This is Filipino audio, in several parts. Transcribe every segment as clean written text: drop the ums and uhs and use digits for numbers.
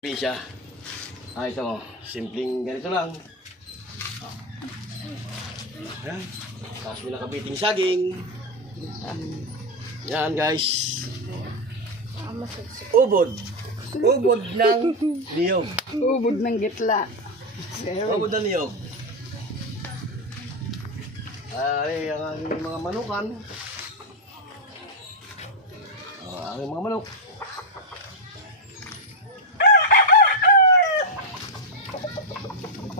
Siya. Ito, simpleng ganito lang. Yan. Tapos may nakabiting saging. Yan guys. Ubod. Ubod ng niyog. Ubod ng gitla. Ubod ng niyog. Ay, ang aking mga manukan. Ang aking mga manok.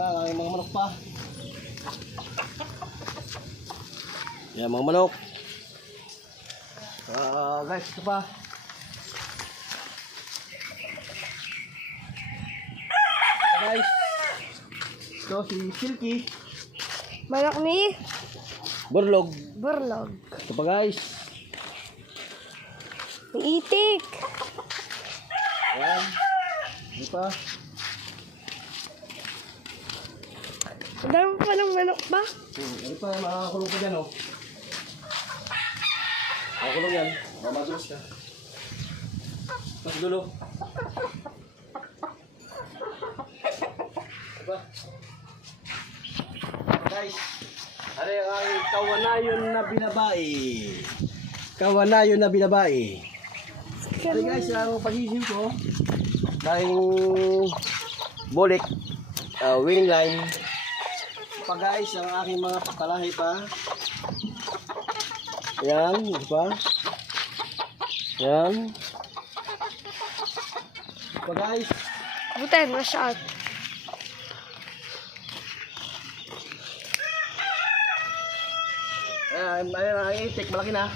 Ang aking mga manok pa. Yan mga manok. Guys, ito pa. Guys, ito si Silky. Manok ni Borlog. Borlog. Ito pa guys. May itik. Yan. Ito pa. Ang dami pa ng manok ba? Ano pa, makakulong ko dyan, oh. Makakulong yan. Mamadulas ka. Mas dulo. Diba? Guys, ano yung aking kawanayon na binabae? Kawanayon na binabae. Ano guys, ang pagising ko, dahil bulik, winning line, pa guys, ang aking mga palahi pa. Yan, di ba? Yan. Pa guys. Butin, masyad. Ayan ang itik, malaki na.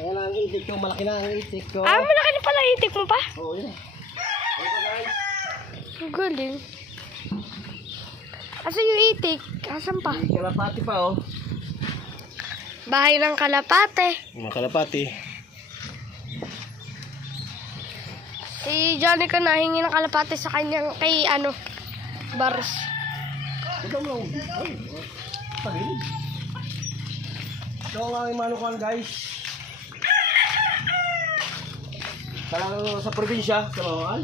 Ayan ang itik ko, malaki na ang itik ko. Ah, malaki na pala itik mo pa? Oo, yun. Ayan pa guys. Ang galing. Asa yung itik? Asan pa? May kalapati pa, oh. Bahay ng kalapate. Mga kalapati. Si Johnny ko nahingi ng kalapate sa kanyang, kay Bars. Ito mo. Ay, pagilid. Ito ang aking manukan guys. Talagang sa probinsya, sa Mawaan.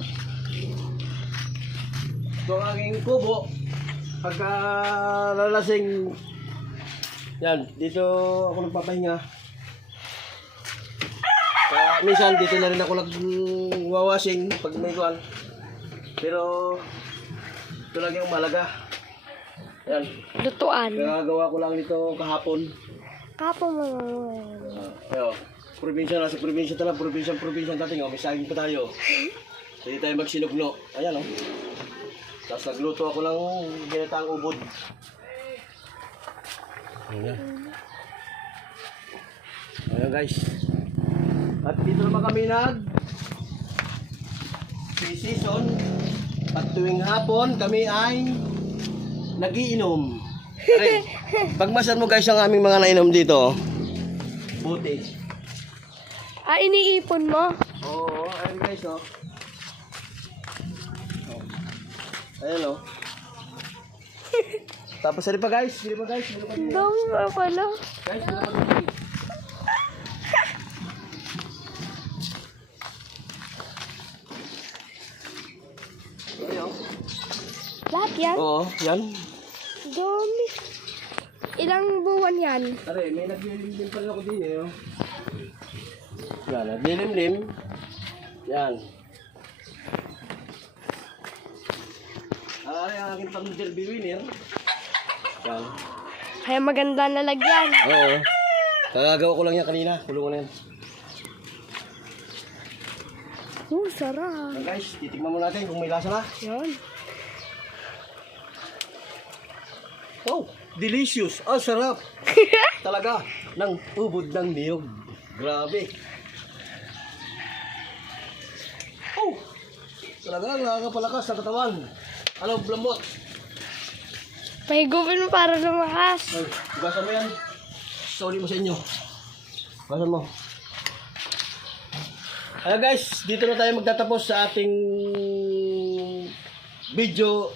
Ito ang aking kubo. Pagka lalasing, yan, dito ako nagpapahinga. Kaya minsan dito na rin ako nagwawashing pag may kuwan. Pero ito lang yung malaga. Yan. Lutuan. Gagawa ko lang nito kahapon. Kapo mo. Ayo, probinsya na sa probinsya talaga, probinsya dating, oh, may saging pa tayo. Hindi tayo magsinugno. Ayan, oh. Tapos nagluto ako ng ginataang ubod. Ayan. Ayan guys. At dito naman kami season. At tuwing hapon kami ay nagiinom. Aray, pagmasan mo guys ang aming mga nainom dito. Buti. Ah, iniipon mo? Oo, ayun guys, oh. Ayan, oh. Tapos sali pa guys, sali pa guys. Ang dami nga pala. Guys, sali pa guys. Ayan, oh. Lahat yan? Oo, yan. Ang dami. Ilang buwan yan? Aray, may naglilimlim pa rin ako din, eh, oh. Yan, naglilimlim. Yan. Aray, ang aking pang-derby winner. Yan. Kaya maganda na lagyan. Oo. Kagagawa ko lang yan kanina. Kulungan ko na yan. Sarap. Yan guys, titignan mo natin kung may lasa na. Yan. Oh, delicious. Ang sarap. Talaga. Ng ubod ng niyog. Grabe. Oh, talaga nakakapalakas sa katawan. Ano, blambot. Pahigupin mo para lumakas. Ay, hugasan mo yan. Sorry mo sa inyo. Hugasan mo. Ayan guys, dito na tayo magtatapos sa ating video